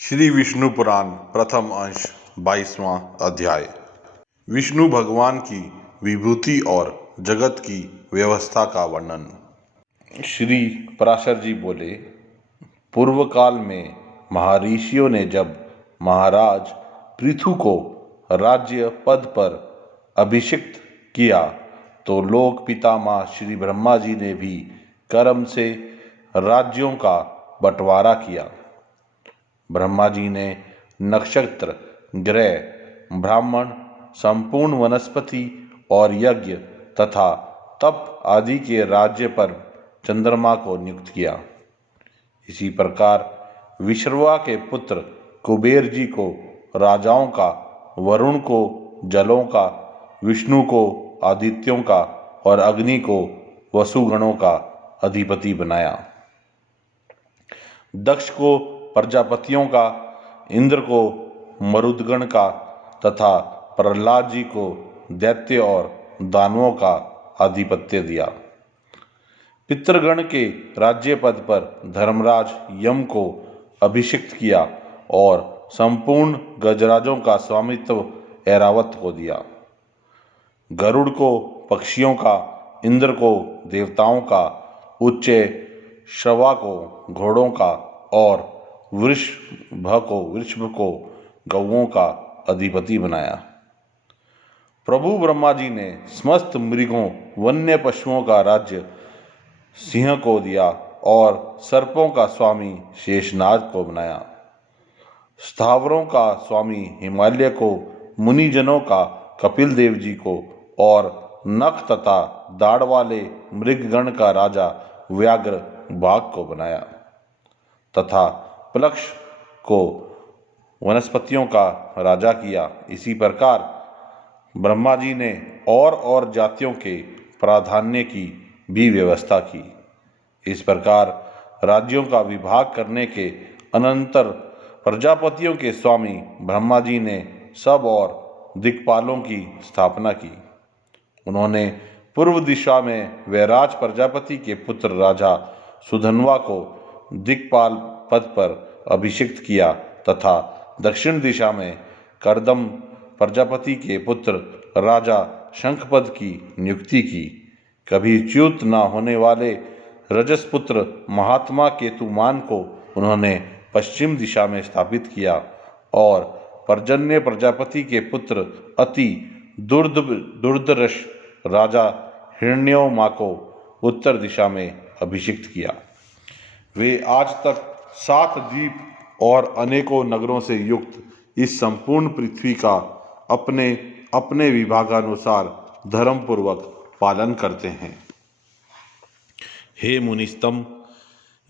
श्री विष्णु पुराण प्रथम अंश 22वां अध्याय। विष्णु भगवान की विभूति और जगत की व्यवस्था का वर्णन। श्री पराशर जी बोले, पूर्व काल में महर्षियों ने जब महाराज पृथु को राज्य पद पर अभिषिक्त किया तो लोक पितामह श्री ब्रह्मा जी ने भी कर्म से राज्यों का बंटवारा किया। ब्रह्मा जी ने नक्षत्र, ग्रह, ब्राह्मण, संपूर्ण वनस्पति और यज्ञ तथा तप आदि के राज्य पर चंद्रमा को नियुक्त किया। इसी प्रकार विश्रवा के पुत्र कुबेर जी को राजाओं का, वरुण को जलों का, विष्णु को आदित्यों का और अग्नि को वसुगणों का अधिपति बनाया। दक्ष को प्रजापतियों का, इंद्र को मरुदगण का तथा प्रहलाद जी को दैत्य और दानवों का आधिपत्य दिया। पितृगण के राज्य पद पर धर्मराज यम को अभिषिक्त किया और संपूर्ण गजराजों का स्वामित्व ऐरावत को दिया। गरुड़ को पक्षियों का, इंद्र को देवताओं का, उच्च श्रवा को घोड़ों का और वृषभ को गौओं का अधिपति बनाया। प्रभु ब्रह्मा जी ने समस्त मृगों, वन्य पशुओं का राज्य सिंह को दिया और सर्पों का स्वामी शेषनाग को बनाया। स्थावरों का स्वामी हिमालय को, मुनिजनों का कपिल देव जी को और नख तथा दाढ़ वाले मृगगण का राजा व्याघ्र बाघ को बनाया तथा प्लक्ष को वनस्पतियों का राजा किया। इसी प्रकार ब्रह्मा जी ने और जातियों के प्राधान्य की भी व्यवस्था की। इस प्रकार राज्यों का विभाग करने के अनंतर प्रजापतियों के स्वामी ब्रह्मा जी ने सब और दिक्पालों की स्थापना की। उन्होंने पूर्व दिशा में वैराज प्रजापति के पुत्र राजा सुधन्वा को दिक्पाल पद पर अभिषिक्त किया तथा दक्षिण दिशा में कर्दम प्रजापति के पुत्र राजा शंखपद की नियुक्ति की। कभी च्युत न होने वाले रजसपुत्र महात्मा केतुमान को उन्होंने पश्चिम दिशा में स्थापित किया और पर्जन्य प्रजापति के पुत्र अति दुर्धर्ष राजा हिरण्यमा को उत्तर दिशा में अभिषिक्त किया। वे आज तक 7 द्वीप और अनेकों नगरों से युक्त इस संपूर्ण पृथ्वी का अपने अपने विभागानुसार धर्मपूर्वक पालन करते हैं। हे मुनिस्तम,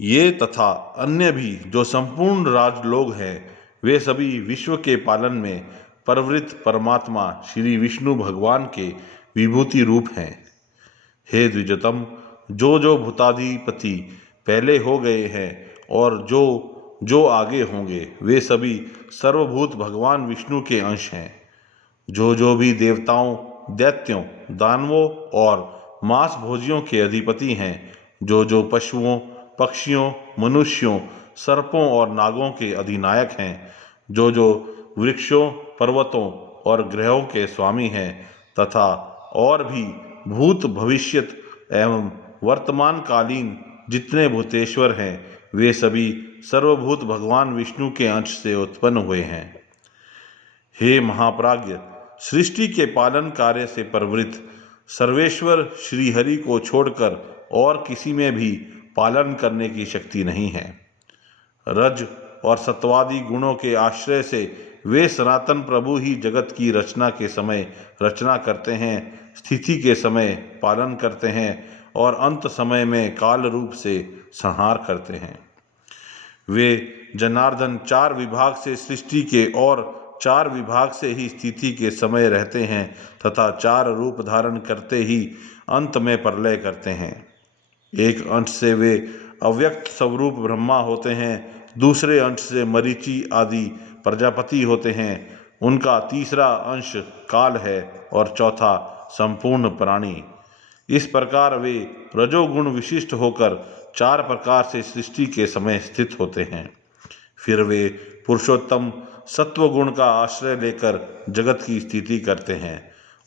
ये तथा अन्य भी जो संपूर्ण राजलोग हैं, वे सभी विश्व के पालन में प्रवृत्त परमात्मा श्री विष्णु भगवान के विभूति रूप हैं। हे द्विजतम, जो भूताधिपति पहले हो गए हैं और जो आगे होंगे, वे सभी सर्वभूत भगवान विष्णु के अंश हैं। जो भी देवताओं, दैत्यों, दानवों और मांस भोजियों के अधिपति हैं, जो पशुओं, पक्षियों, मनुष्यों, सर्पों और नागों के अधिनायक हैं, जो वृक्षों, पर्वतों और ग्रहों के स्वामी हैं तथा और भी भूत, भविष्यत एवं वर्तमान कालीन जितने भूतेश्वर हैं, वे सभी सर्वभूत भगवान विष्णु के अंश से उत्पन्न हुए हैं। हे महाप्राज्य, सृष्टि के पालन कार्य से प्रवृत्त सर्वेश्वर श्रीहरि को छोड़कर और किसी में भी पालन करने की शक्ति नहीं है। रज और सत्वादि गुणों के आश्रय से वे सनातन प्रभु ही जगत की रचना के समय रचना करते हैं, स्थिति के समय पालन करते हैं और अंत समय में काल रूप से संहार करते हैं। वे जनार्दन 4 विभाग से सृष्टि के और 4 विभाग से ही स्थिति के समय रहते हैं तथा 4 रूप धारण करते ही अंत में प्रलय करते हैं। एक अंश से वे अव्यक्त स्वरूप ब्रह्मा होते हैं, दूसरे अंश से मरीचि आदि प्रजापति होते हैं, उनका तीसरा अंश काल है और चौथा संपूर्ण प्राणी। इस प्रकार वे रजोगुण विशिष्ट होकर 4 प्रकार से सृष्टि के समय स्थित होते हैं। फिर वे पुरुषोत्तम सत्वगुण का आश्रय लेकर जगत की स्थिति करते हैं,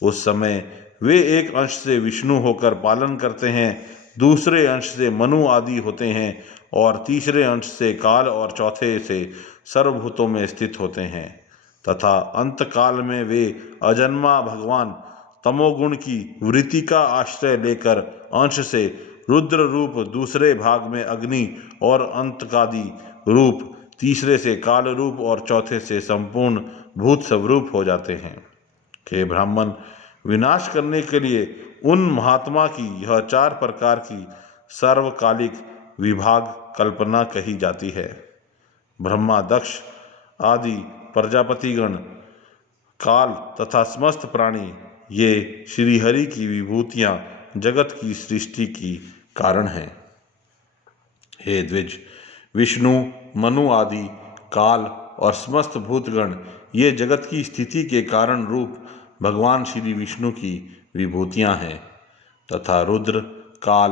उस समय वे एक अंश से विष्णु होकर पालन करते हैं, दूसरे अंश से मनु आदि होते हैं और तीसरे अंश से काल और चौथे से सर्वभूतों में स्थित होते हैं तथा अंत काल में वे अजन्मा भगवान तमोगुण की वृत्ति का आश्रय लेकर अंश से रुद्र रूप, दूसरे भाग में अग्नि और अंतकादि रूप, तीसरे से काल रूप और चौथे से संपूर्ण भूत स्वरूप हो जाते हैं। हे ब्राह्मण, विनाश करने के लिए उन महात्मा की यह 4 प्रकार की सार्वकालिक विभाग कल्पना कही जाती है। ब्रह्मा, दक्ष आदि प्रजापतिगण, काल तथा समस्त प्राणी, ये श्रीहरि की विभूतियां जगत की सृष्टि की कारण हैं। हे द्विज, विष्णु, मनु आदि, काल और समस्त भूतगण ये जगत की स्थिति के कारण रूप भगवान श्री विष्णु की विभूतियां हैं तथा रुद्र, काल,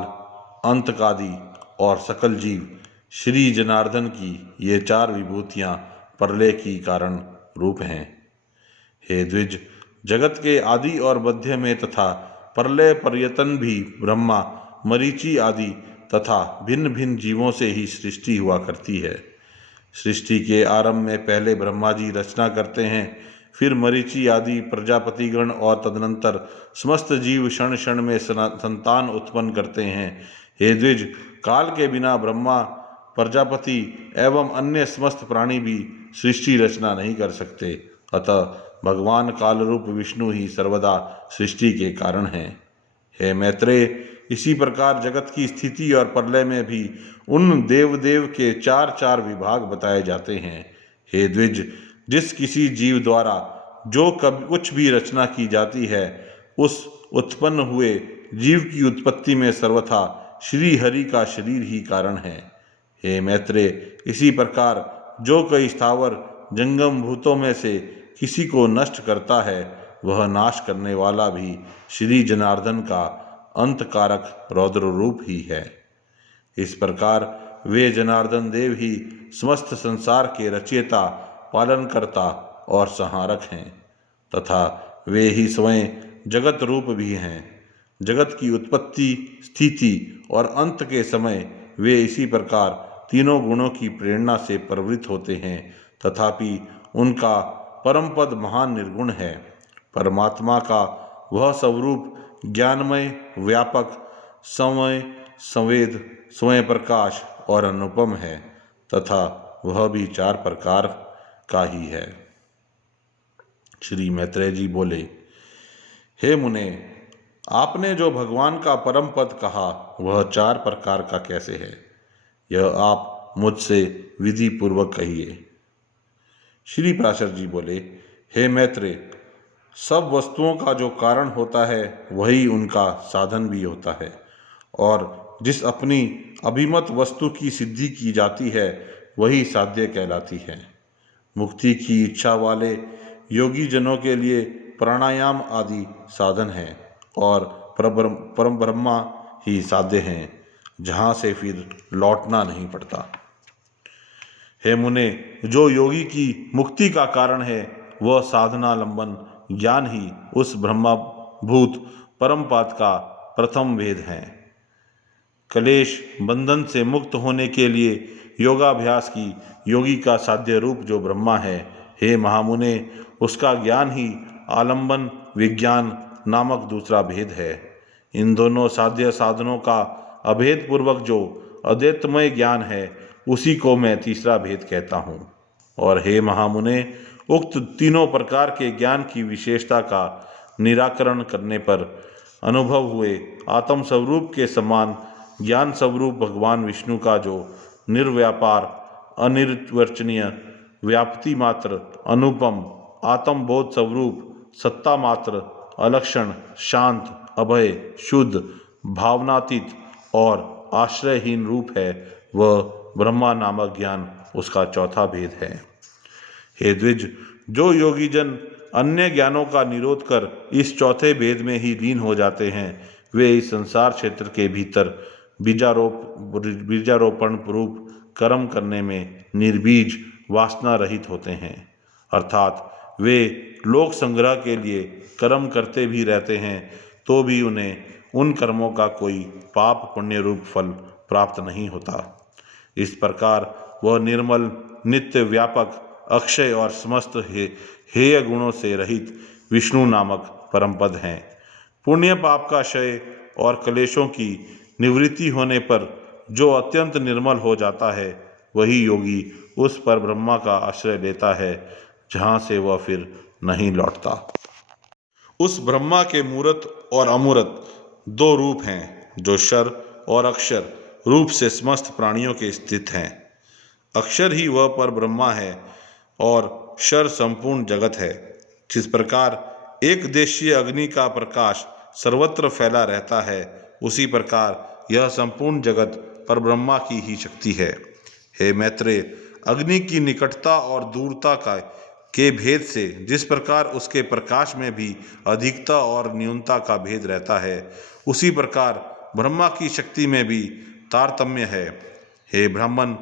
अंतकादि और सकल जीव श्री जनार्दन की ये 4 विभूतियां प्रलय की कारण रूप हैं। हे द्विज, जगत के आदि और मध्य में तथा प्रलय पर्यतन भी ब्रह्मा, मरीचि आदि तथा भिन्न भिन्न जीवों से ही सृष्टि हुआ करती है। सृष्टि के आरंभ में पहले ब्रह्मा जी रचना करते हैं, फिर मरीचि आदि प्रजापतिगण और तदनंतर समस्त जीव क्षण क्षण में संतान उत्पन्न करते हैं। हे द्विज, काल के बिना ब्रह्मा, प्रजापति एवं अन्य समस्त प्राणी भी सृष्टि रचना नहीं कर सकते, अतः भगवान काल रूप विष्णु ही सर्वदा सृष्टि के कारण हैं। हे मैत्रेय, इसी प्रकार जगत की स्थिति और प्रलय में भी उन देवदेव के 4 विभाग बताए जाते हैं। हे द्विज, जिस किसी जीव द्वारा जो कुछ भी रचना की जाती है, उस उत्पन्न हुए जीव की उत्पत्ति में सर्वथा श्री हरि का शरीर ही कारण है। हे मैत्रेय, इसी प्रकार जो कई स्थावर जंगम भूतों में से किसी को नष्ट करता है, वह नाश करने वाला भी श्री जनार्दन का अंतकारक रौद्र रूप ही है। इस प्रकार वे जनार्दन देव ही समस्त संसार के रचयिता, पालनकर्ता और संहारक हैं तथा वे ही स्वयं जगत रूप भी हैं। जगत की उत्पत्ति, स्थिति और अंत के समय वे इसी प्रकार तीनों गुणों की प्रेरणा से प्रवृत्त होते हैं, तथापि उनका परम पद महान निर्गुण है। परमात्मा का वह स्वरूप ज्ञानमय, व्यापक, समय, संवेद, स्वयं प्रकाश और अनुपम है तथा वह भी 4 प्रकार का ही है। श्री मैत्रेय जी बोले, हे मुने, आपने जो भगवान का परम पद कहा वह 4 प्रकार का कैसे है, यह आप मुझसे विधि पूर्वक कहिए। श्री पराशर जी बोले, हे मैत्रेय, सब वस्तुओं का जो कारण होता है वही उनका साधन भी होता है, और जिस अपनी अभिमत वस्तु की सिद्धि की जाती है वही साध्य कहलाती है। मुक्ति की इच्छा वाले योगी जनों के लिए प्राणायाम आदि साधन हैं और परम ब्रह्मा ही साध्य हैं, जहाँ से फिर लौटना नहीं पड़ता। हे मुने, जो योगी की मुक्ति का कारण है वह साधनालंबन ज्ञान ही उस ब्रह्मभूत परमपाद का प्रथम वेद है। क्लेश बंधन से मुक्त होने के लिए योगाभ्यास की योगी का साध्य रूप जो ब्रह्मा है, हे महामुने, उसका ज्ञान ही आलंबन विज्ञान नामक दूसरा भेद है। इन दोनों साध्य साधनों का अभेद पूर्वक जो अद्वैतमय ज्ञान है, उसी को मैं तीसरा भेद कहता हूँ। और हे महामुने, उक्त तीनों प्रकार के ज्ञान की विशेषता का निराकरण करने पर अनुभव हुए आत्म स्वरूप के समान ज्ञान स्वरूप भगवान विष्णु का जो निर्व्यापार, अनिर्वचनीय, व्याप्ति मात्र, अनुपम, आत्मबोध स्वरूप, सत्ता मात्र, अलक्षण, शांत, अभय, शुद्ध, भावनातीत और आश्रयहीन रूप है, वह ब्रह्मा नामक ज्ञान उसका चौथा भेद है। हे द्विज, जो योगी जन अन्य ज्ञानों का निरोध कर इस चौथे भेद में ही लीन हो जाते हैं, वे इस संसार क्षेत्र के भीतर बीजारोपण रूप कर्म करने में निर्बीज वासना रहित होते हैं, अर्थात वे लोक संग्रह के लिए कर्म करते भी रहते हैं तो भी उन्हें उन कर्मों का कोई पाप पुण्य रूप फल प्राप्त नहीं होता। इस प्रकार वह निर्मल, नित्य व्यापक, अक्षय और समस्त हेय गुणों से रहित विष्णु नामक परमपद हैं। पुण्य पाप का क्षय और क्लेशों की निवृत्ति होने पर जो अत्यंत निर्मल हो जाता है, वही योगी उस पर ब्रह्मा का आश्रय लेता है, जहाँ से वह फिर नहीं लौटता। उस ब्रह्मा के मूर्त और अमूर्त दो रूप हैं, जो क्षर और अक्षर रूप से समस्त प्राणियों के स्थित हैं। अक्षर ही वह पर ब्रह्मा है और क्षर संपूर्ण जगत है। जिस प्रकार एक देशीय अग्नि का प्रकाश सर्वत्र फैला रहता है, उसी प्रकार यह संपूर्ण जगत पर ब्रह्मा की ही शक्ति है। हे मैत्रेय, अग्नि की निकटता और दूरता के भेद से जिस प्रकार उसके प्रकाश में भी अधिकता और न्यूनता का भेद रहता है, उसी प्रकार ब्रह्मा की शक्ति में भी तारतम्य है। हे ब्राह्मण,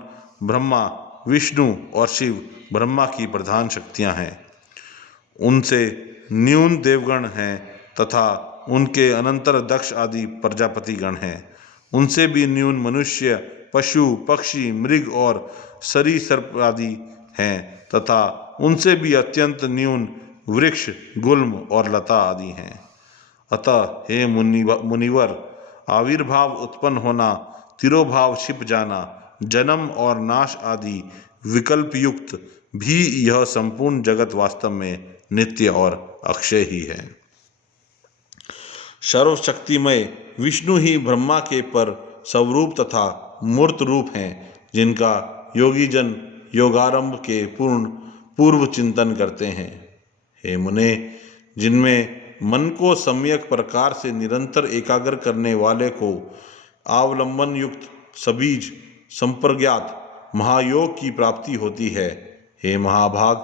ब्रह्मा, विष्णु और शिव ब्रह्मा की प्रधान शक्तियां हैं। उनसे न्यून देवगण हैं तथा उनके अनंतर दक्ष आदि प्रजापति गण हैं। उनसे भी न्यून मनुष्य, पशु, पक्षी, मृग और सरीसृप आदि हैं तथा उनसे भी अत्यंत न्यून वृक्ष, गुल्म और लता आदि हैं। अतः हे मुनिवर, आविर्भाव उत्पन्न होना, तिरोभाव छिप जाना, जन्म और नाश आदि विकल्प युक्त भी यह संपूर्ण जगत वास्तव में नित्य और अक्षय ही है। सर्वशक्तिमय विष्णु ही ब्रह्मा के पर स्वरूप तथा मूर्त रूप हैं, जिनका योगी जन योगारंभ के पूर्व चिंतन करते हैं। हे मुने, जिनमें मन को सम्यक प्रकार से निरंतर एकाग्र करने वाले को अवलंबन युक्त सबीज संप्रज्ञात महायोग की प्राप्ति होती है। हे महाभाग,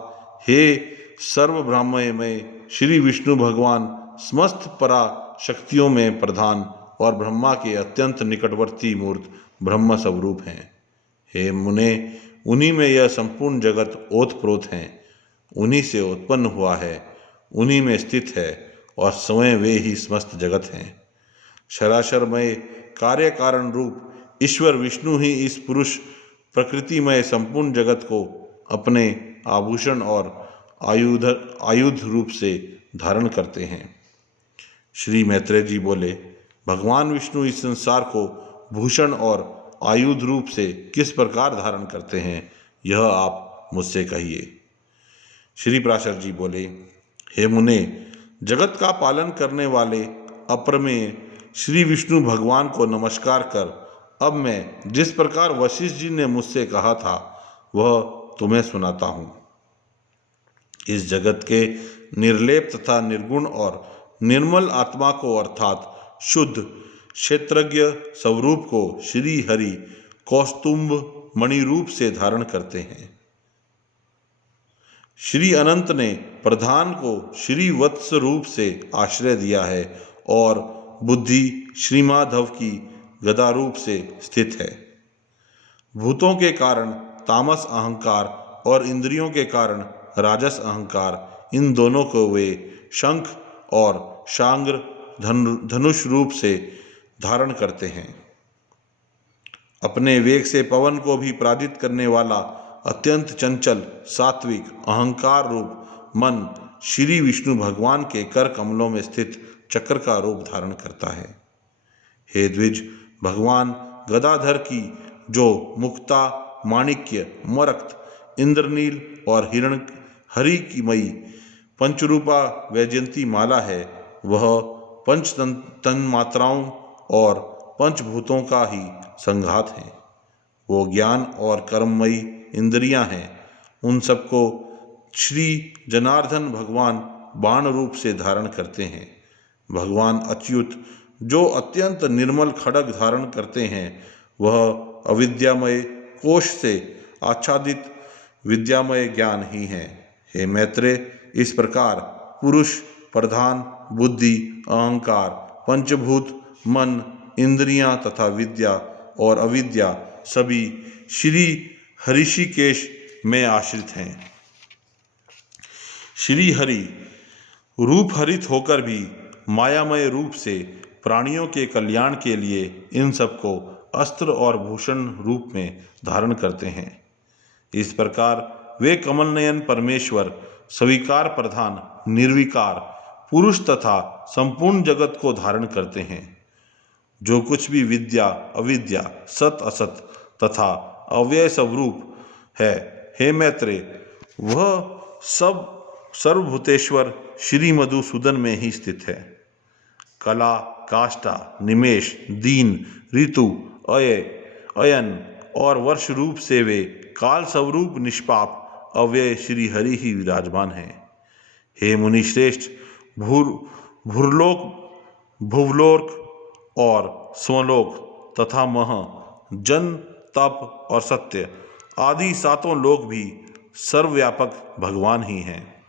हे सर्व ब्रह्ममय श्री विष्णु भगवान समस्त परा शक्तियों में प्रधान और ब्रह्मा के अत्यंत निकटवर्ती मूर्त ब्रह्म स्वरूप हैं। हे मुने, उन्हीं में यह संपूर्ण जगत ओतप्रोत है, उन्हीं से उत्पन्न हुआ है, उन्हीं में स्थित है और स्वयं वे ही समस्त जगत हैं। शराशरमय कार्य कारण रूप ईश्वर विष्णु ही इस पुरुष प्रकृतिमय संपूर्ण जगत को अपने आभूषण और आयुध रूप से धारण करते हैं। श्री मैत्रेय जी बोले, भगवान विष्णु इस संसार को भूषण और आयुध रूप से किस प्रकार धारण करते हैं, यह आप मुझसे कहिए। श्री पराशर जी बोले, हे मुने, जगत का पालन करने वाले अप्रमेय श्री विष्णु भगवान को नमस्कार कर अब मैं जिस प्रकार वशिष्ठ जी ने मुझसे कहा था वह तुम्हें सुनाता हूँ। इस जगत के निर्लेप तथा निर्गुण और निर्मल आत्मा को अर्थात शुद्ध क्षेत्रज्ञ स्वरूप को श्री हरि कौस्तुंभ मणि रूप से धारण करते हैं। श्री अनंत ने प्रधान को श्री वत्स रूप से आश्रय दिया है और बुद्धि श्री माधव की गदा रूप से स्थित है। भूतों के कारण तामस अहंकार और इंद्रियों के कारण राजस अहंकार, इन दोनों को वे शंख और शांग्र धनुष रूप से धारण करते हैं। अपने वेग से पवन को भी पराजित करने वाला अत्यंत चंचल सात्विक अहंकार रूप मन श्री विष्णु भगवान के कर कमलों में स्थित चक्र का रूप धारण करता है। हे द्विज, भगवान गदाधर की जो मुक्ता, माणिक्य, मरक्त, इंद्रनील और हरि की मई पंचरूपा वैजयंती माला है, वह पंच तन्मात्राओं और पंचभूतों का ही संघात है। वो ज्ञान और कर्ममयी इंद्रियां हैं। उन सबको श्री जनार्दन भगवान बाण रूप से धारण करते हैं। भगवान अच्युत जो अत्यंत निर्मल खड्ग धारण करते हैं, वह अविद्यामय कोश से आच्छादित विद्यामय ज्ञान ही हैं। हे मैत्रेय, इस प्रकार पुरुष प्रधान बुद्धि, अहंकार, पंचभूत, मन, इंद्रियां तथा विद्या और अविद्या सभी श्री हृषिकेश में आश्रित हैं। श्री हरि रूप हरित होकर भी मायामय रूप से प्राणियों के कल्याण के लिए इन सबको अस्त्र और भूषण रूप में धारण करते हैं। इस प्रकार वे कमलनयन परमेश्वर स्वीकार प्रधान निर्विकार पुरुष तथा संपूर्ण जगत को धारण करते हैं। जो कुछ भी विद्या अविद्या सत असत तथा अव्यय स्वरूप है, हे मैत्रेय, वह सब सर्वभूतेश्वर श्री मधुसूदन में ही स्थित है। कला काष्ठा निमेष दीन ऋतु अय अयन और वर्ष रूप से वे काल स्वरूप निष्पाप अव्यय श्री हरि ही विराजमान हैं। हे मुनिश्रेष्ठ, भूरलोक भुवलोक और स्वलोक तथा मह जन तप और सत्य आदि सातों लोक भी सर्वव्यापक भगवान ही हैं।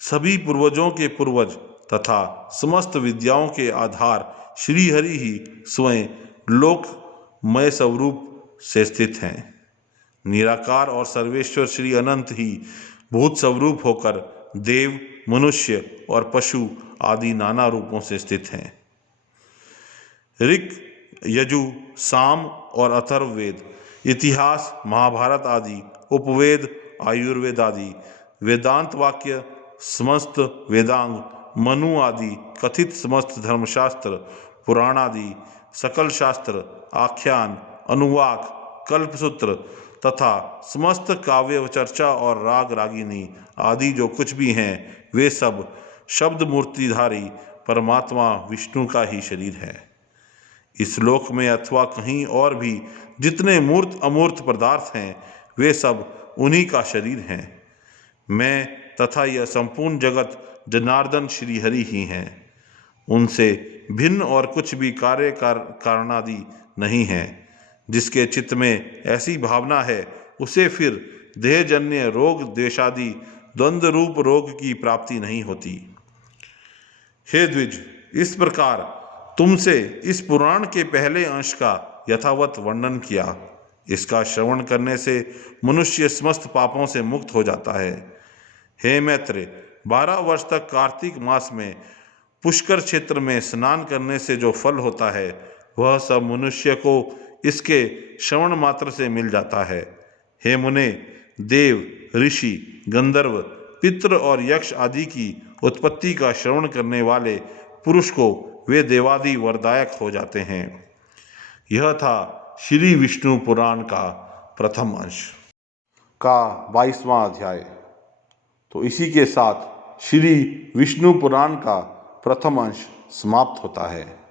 सभी पूर्वजों के पूर्वज तथा समस्त विद्याओं के आधार श्री हरि ही स्वयं लोकमय स्वरूप से स्थित हैं। निराकार और सर्वेश्वर श्री अनंत ही भूत स्वरूप होकर देव मनुष्य और पशु आदि नाना रूपों से स्थित हैं। ऋक् यजु साम और अथर्ववेद इतिहास महाभारत आदि उपवेद आयुर्वेद आदि वेदांत वाक्य समस्त वेदांग मनु आदि कथित समस्त धर्मशास्त्र पुराण आदि सकल शास्त्र आख्यान अनुवाक कल्पसूत्र तथा समस्त काव्य चर्चा और राग रागिनी आदि जो कुछ भी हैं, वे सब शब्द मूर्तिधारी परमात्मा विष्णु का ही शरीर है। इस लोक में अथवा कहीं और भी जितने मूर्त अमूर्त पदार्थ हैं, वे सब उन्हीं का शरीर हैं। मैं तथा यह संपूर्ण जगत जनार्दन श्री हरि ही हैं। उनसे भिन्न और कुछ भी कार्य कारणादि नहीं है। जिसके चित्त में ऐसी भावना है, उसे फिर देहजन्य रोग द्वेषादि द्वंद्व रूप रोग की प्राप्ति नहीं होती। हे द्विज, इस प्रकार तुमसे इस पुराण के पहले अंश का यथावत वर्णन किया। इसका श्रवण करने से मनुष्य समस्त पापों से मुक्त हो जाता है। हे मैत्रेय, 12 वर्ष तक कार्तिक मास में पुष्कर क्षेत्र में स्नान करने से जो फल होता है, वह सब मनुष्य को इसके श्रवण मात्र से मिल जाता है। हे मुने, देव ऋषि गंधर्व पितृ और यक्ष आदि की उत्पत्ति का श्रवण करने वाले पुरुष को वे देवादि वरदायक हो जाते हैं। यह था श्री विष्णु पुराण का प्रथम अंश का 22वां अध्याय। तो इसी के साथ श्री विष्णु पुराण का प्रथम अंश समाप्त होता है।